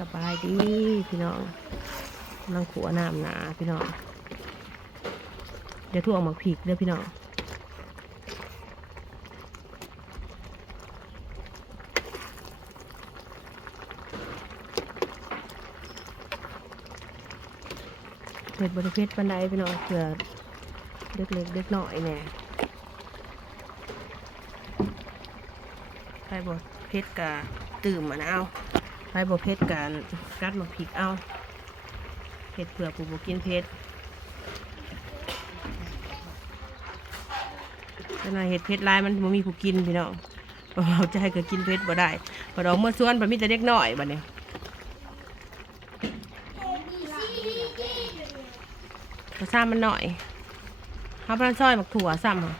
สบายดีพี่น้องกำลังขัวน้ำหนาพี่น้องเดี๋ยวทั่วหมักผิกเด้อพี่น้องเผ็ดบริเพชปันไดพี่น้องเผื่อเด็กเล็กเด็กหน้อยแน่ไปบดเพชรกะตื่มมันเอา ไปบดเพชรกันกัดหมักผิกเอาเผ็ดเผื่อผู้บกินเพชรขนาดเห็ดเพชรลายมันบ่มีผู้กินพี่น้องเราใจก็กินเพชรบ่ได้พอดอกเมื่อส่วนมันมีแต่เด็กน้อยบัดนี้ก็ซ้ำมันหน่อยเขาพันซอยหมักถั่วซ้ำค่ะ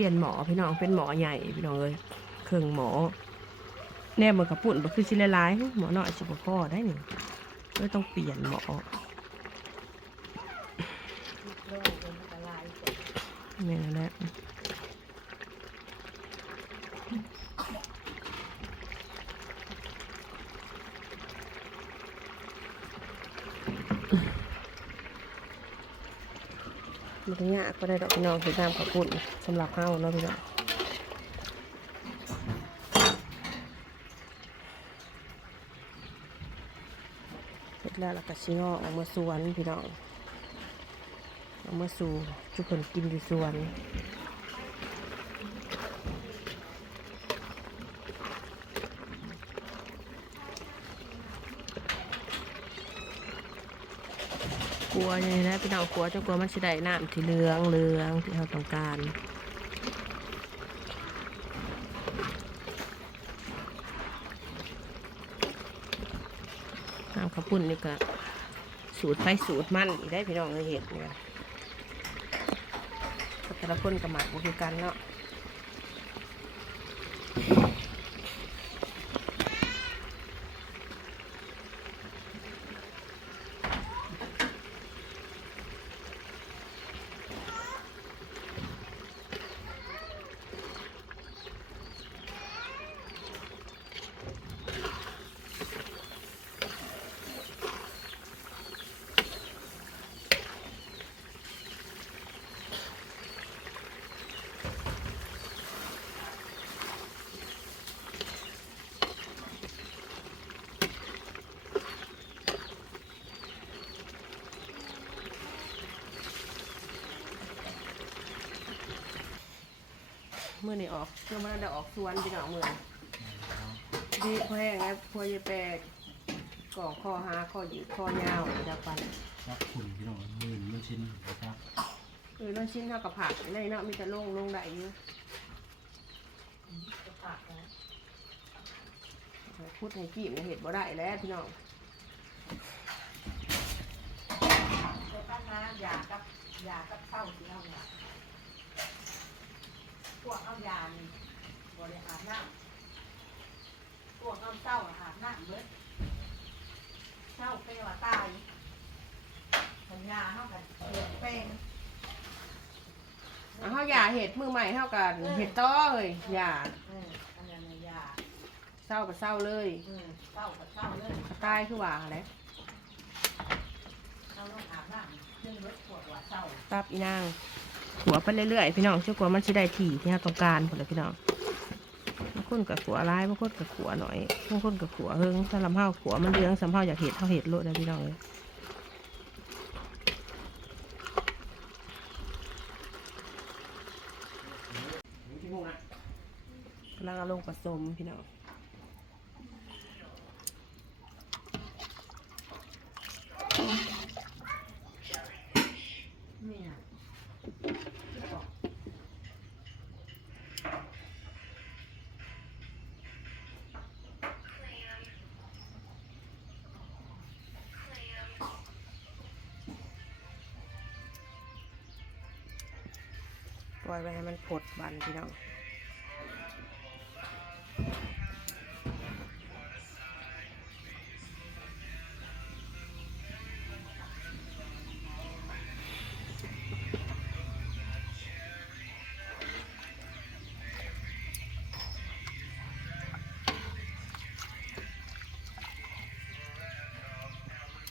ปลี่ยนหมอพี่น้องเป็นหมอใหญ่พี่น้องเลยเครื่องหมอ แน่เหมือนกับปุ่นบ่คือชิลลายๆหมอน้อยสิบพ่อได้หนึ่งไม่ต้องเปลี่ยนหมอนี่นแหละ มันก็ยากก็ได้ดอกพี่น้องคือน้ำข้าวปุ่นสำหรับข้าวเนาะพี่น้องเสร็จแล้วเราก็ชิ้งอออกมาสวนพี่น้องเอามาสู่จุกคนกินอยู่สวน ลัวอย่างนี้นะพี่น้องกลัวจนกลัวมันสิได้น้ำที่เหลืองเหลืองที่เราต้องการน้ำข้าวปุ้นนี่ก็สูตรไฟสูตรมันอีกได้พี่น้องเลยเห็ดเนี่ยแต่ละคนกับหมากบ่คือกันเนาะ มื่อนี่ออกเพื่อมันได้ออกสวนพี่น้องมือดีพอแห้งแล้วพอยายแปรก่อคอหาคอหยิบคอยาวจะปันรักคุณพี่น้องหมื่นลูกชิ้นนะครับเออน้องชิ้นเท่ากับผักในเนาะมีแต่ลงลงได้อยู่พูดให้กีบในเห็ดบ่ได้แล้วพี่น้องแต่ตั้งน้ำยากับยากับเข้าที่เอาเนี่ย พวกเอายานี่บริอาบน้ำพวกเอาเศร้าอาบน้ำเบิดเศร้าเป็นว่าตายสัญญาเท่ากันเปลี่ยนแปลงเอาเฮาอย่าเห็ดมือใหม่เท่ากันเห็ดต้อเลยอย่าเอออันนั้นน่ะยาเศร้ากับเศร้าเลยเออเศร้ากับเศร้าเลยตายคือว่าแหละเราต้องอาบน้ำซึ่งเบิดพวกว่าเศร้าตับอีนาง ขัวไปเรื่อยๆพี่น้องเชื่อกลัวมันสิได้ถี่ที่เราต้องการหมดเลยพี่น้องบางคนกับขัวร้ายบางคนกับขัวหน่อยบางคนกับขัวเฮิงถ้าลำเฮาขัวมันเลี้ยงสำเฮาอยากเห็ดเฮาเห็ดโลดเลยพี่น้องเลยกำลังเอาลงผสมพี่น้อง อยไว้ให้มันผดบันพี่น้อง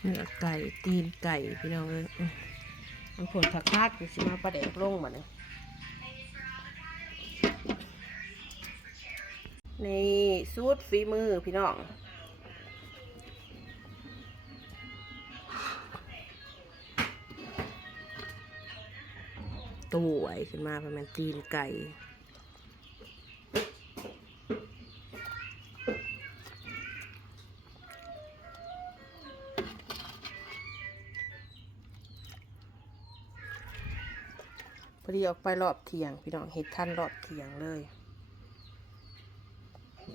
เนื้อไก่ตีนไก่พี่น้องเอ้ยมันผลผักคักอยู่สิมาประเด็กลงมาเนี่ย นี่สูตรฝีมือพี่น้องตัวไอขึ้นมาประมาณตีนไก่พอดีออกไปรอบเทียง พี่น้องเห็ดท่านรอบเทียงเลย ใ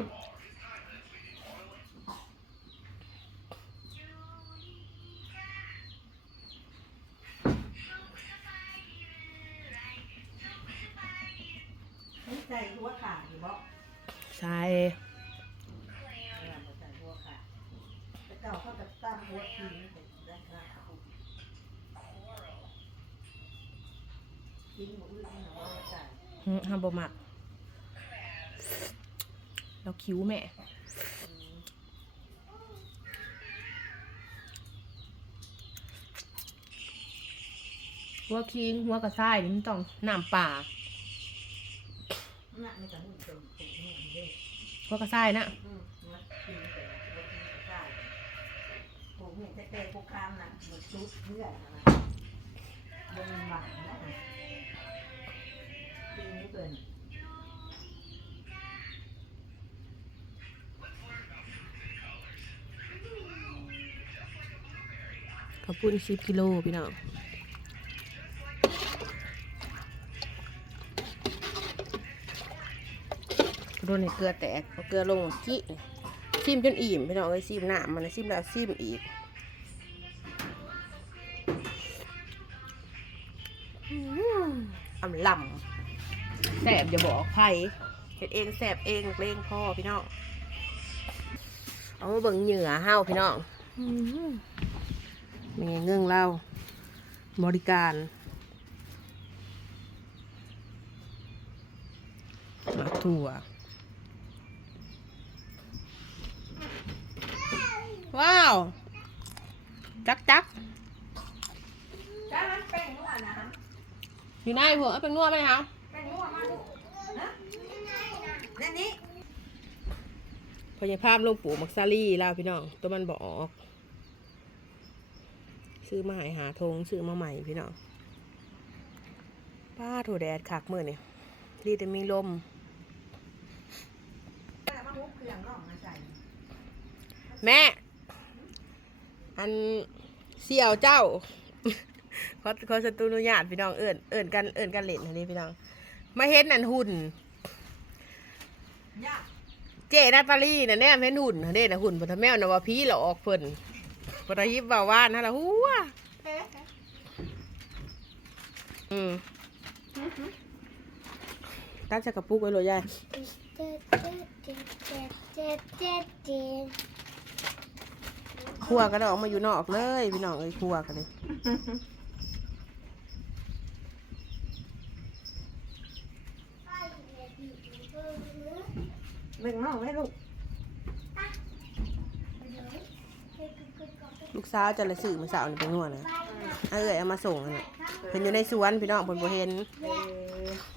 ส่หัวขาดหรือบ่ใช่เออบ่ใส่หัวขาดแต่เก่าเขาจะตั้มหัวทิ้งเป็นได้ขนาดเอากินหมดอื่นนี่นะว่าไม่ใส่ห้ามบมัก แล้วคิ้วแม่ หัวคิงหัวกระซ้ายนี่มันต้องน้ำป่าหัวกระซ้ายนะอืมมันกินแต่บ่กินแต่ข้าวผมเห็นแต่แก่พวกคามน่ะมันซุดเพื่อนนะนะบ่มีหวังนะกินนี่เกิน ขอบคุณสิบกิโลพี่น้องโดนให้เกลือแตกเอาเกลือลงจิซิมจนอิ่มพี่น้องเอ้ยซิมหน้ามันซิมแล้วซิมอีกอื้อหืออำลำแสบอย่าบอกใครเห็ดเองแสบเองเล่งพ่อพี่น้องเอาเบิ่งเหยื่อห้าวพี่น้องอื้อหือ มีเงื่องเล่าบริการหมักถั่วว้าว จักจักจ้ามันแป้งนวดนะอยู่ไหนผัวเอาเป็นนวดไหมคะแป้งนวดมาลูกนะนั่นนี่พยาภาพลงปู่มักซาลี่แล้วพี่น้อง ตัวมันบอกออก ซื้อมาใหายหาทงซื้อมาใหม่พี่น้องป้าถั่วแดดขากมือนี่รีแต่มีลมแต่มาหุบเครื่องน่องมาใส่แม่ อันเสี่ยวเจ้าขอขอสตูนุญาตพี่น้องเอิ่นเอิ่นกันเอิ่นกันเล่นอันนี้พี่น้อง มาเห็นนั่นหุ่นยากเจนาตาลีน่ะแน่เห็นหุ่นเด้น่ะหุ่นพุทธแมวน่ะว่าพี่หลอกเพิ่น บรยิบบ่าว่านั่นละหัวอืมตั้งจะกระปุกไว้เลยยายขัวก็ได้ออกมาอยู่นอกเลยพี่น้องเอ้ยครัวกันเลย เบ่งน่องให้ลูก ลูก สาวจะลยสื่อมาสาวนี่เป็นนวดนะเอาเอ้ยเอามาส่งนั่นน่ะเพิ่นอยู่ในสวนพี่น้องเพิ่นบ่เห็น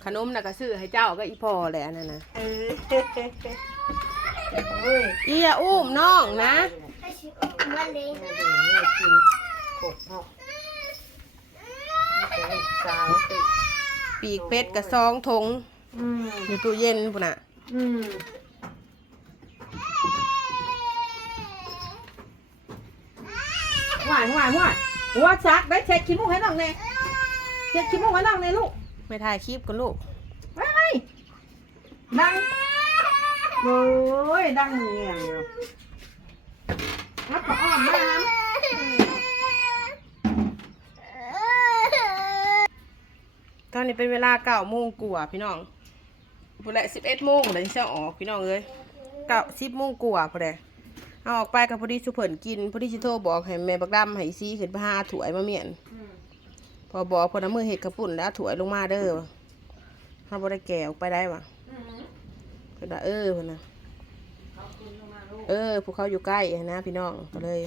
ขนมน่ะก็ซื้อให้เจ้าก็อีพ่อแหละอันนั่นน่ะเออเฮ้ยเอียอุ้มน้องนะม่เดี๋ยกินขบเนาะนี่เป็นสาวติปีกเป็ดกับซองทงอืมอยู่ตู้เย็นพุ่นน่ะ อืม หวานหวานหวานหัวซักได้เช็ดขี้มูกให้น้องเน่เช็ดขี้มูกให้น้องเน่ลูกไม่ถ่ายคลิปกันลูกไปไปดังโอ้ยดังเงียงอยู่รับขออ้อมแม่ครับตอนอนนี้เป็นเวลาเก้าโมงกว่าพี่น้องพุ่นแหละสิบเอ็ดโมงเลยที่จะออกพี่น้องเอ้ยเก้าสิบโมงกว่าพุ่นแหละ เอาออกไปกับพอดีสุเพิ่นกินพอดีชิโทรบอกให้แม่บักดำให้ซีขึ้นไปหาถวยมาเมียนอืมพอบอกเพนเอามือเห็ดกระปุ่นแล้วถวยลงมาเด้อถ้าบ่ได้แก่ออกไปได้วะอืมเพิ่นว่าเออเพิ่นน่ะขอบคุณมากๆลูกเออพวกเขาอยู่ใกล้นะพี่น้องก็เลย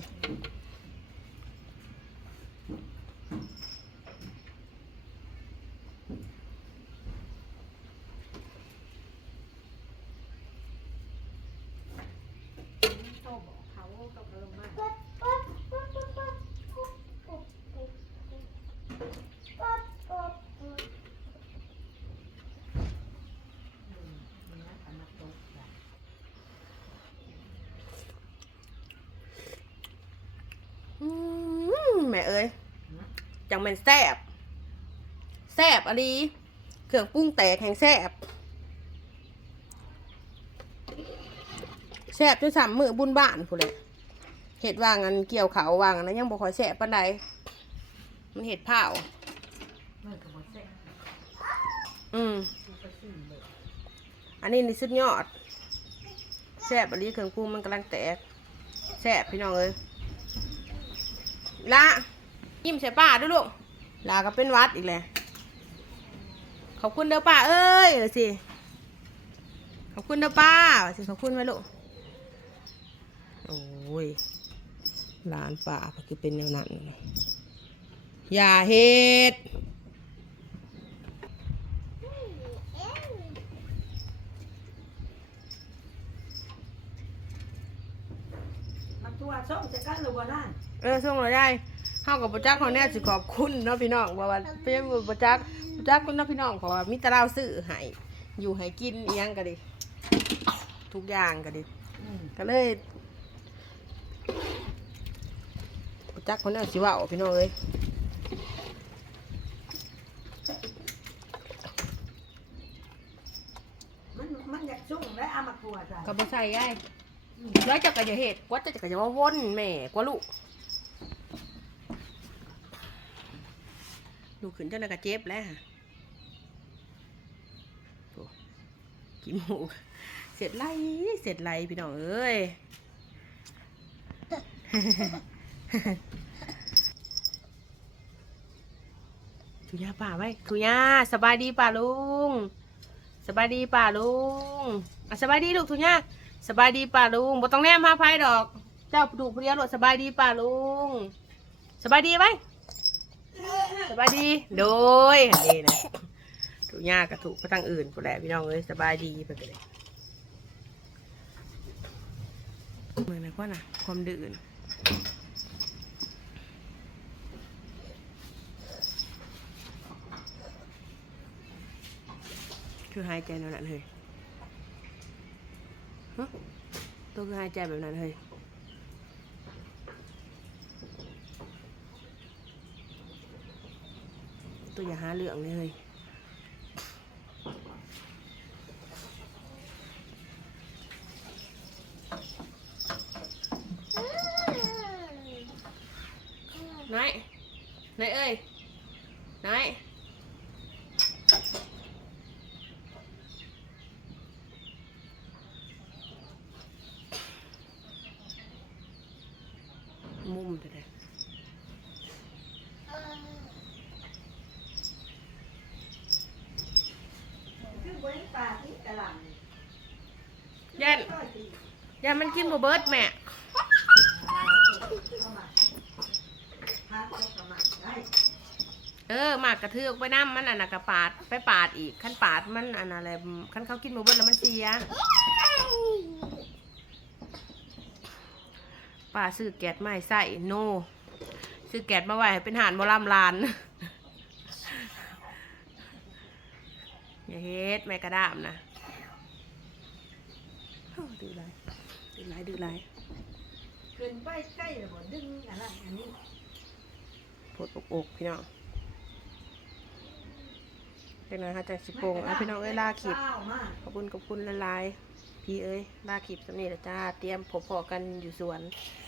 โตบอกเขาเขาก็ลงมา อืม แม่เอ้ย จังเป็นแซบแซบอะดีเครื่องปรุงแตกแห่งแซบแซบจนสามมือบุญบ้านพูนเลยเห็ดวางอันเกี่ยวเขาวางอันนั้นยังบ่ค่อยแซบปานใดมันเห็ดเผา อืมกูก็ซื้อเลยอันนี้นี่สุดยอดแซ่บอันนี้เครื่องปรุงมันกำลังแตกแซ่บพี่น้องเอ้ยละยิ้มใส่ป้าด้วยลูกลาก็เป็นวัดอีกแล้วขอบคุณเด้อป้าเอ้ยเอาสิขอบคุณเด้อป้าสิขอบคุณไหมลูกโอ้ยหลานป้าก็คือเป็นแนวนั้นอย่าเฮ็ด มันตัว ส้มจะกันหรือว่านั่นเออส่งเราได้เฮากับประจักษ์เขาแน่สิขอบคุณเนาะพี่น้องว่าว่าเพิ่นประจักษ์ประจักษ์เนาะพี่น้องขอว่ามีแต่เราซื้อให้อยู่ให้กินอีหยังก็ดิทุกอย่างก็ดิอืมก็เลยประจักษ์เขาแน่สิเว่าพี่น้องเอ้ยมันมันอยากชุ่มและเอามาตัวจ้ะก็บ่ใส่ยาย แล้วจะก็อย่าเฮ็ดกว่าจะก็จะว่าวนแม่กว่าลูกลูขึ้นจังได๋ก็เจ็บแล้วฮะกินหมูเสร็จไรเสร็จไรพี่น้องเอ้ยทุย่าป่าไว้ทุย่าสบายดีป่าลุงสบายดีป่าลุงอะสบายดีลูกทุย่า สบายดีป่าลุงบ่ต้องแนมหาไผดอก เจ้าดูกผู้เดียวโลดสบายดีป่าลุง สบายดีไหมสบายดี โดยอันนี้นะทุย่ากับถูกไปทางอื่นกูนแหละพี่น้องเอ้ยสบายดีไปเลยเหมือนนะว่านะความดื่นคือหายใจแบบนั้นเลยฮะตัวคื อหายใจแบบนั้นเลยตัวอย่าหาเหลืองเลยเฮ้ยน้อยน้อยเอ้ยน้อยมุมแต่ คือเว้นปลาที่กระหล่ำนี่ยันก็ดียันมันกินบ่เบิดแม่เข้ามาพาเข้ามาได้เออหมากกระเทือกไปน้ำมันอันน่ะกระปาดไปปาดอีกขั้นปาดมันอันอะไรขั้นเขากินบ่เบิดแล้วมันเสียป้าซื้อแกดไม้ใส่โนซื้อแกดมาไว้ให้เป็นหานหมอลำลาน อย่าเฮ็ดแม่กระด้ามนะโอ้ดื้อไรดื้อไรดื้อไรขึ้นไปใกล้เลยบ่ดึงอะไรอันนี้ปวดอกอกพี่น้องเป็นไงคะจากสิโปงอะพี่น้องเอ้ยลาขีดเศร้มากขอบคุณขอบคุณละลายๆพี่เอ้ยลาขีบสำนีละจ้า เตรียมพบพอกันอยู่สวนเ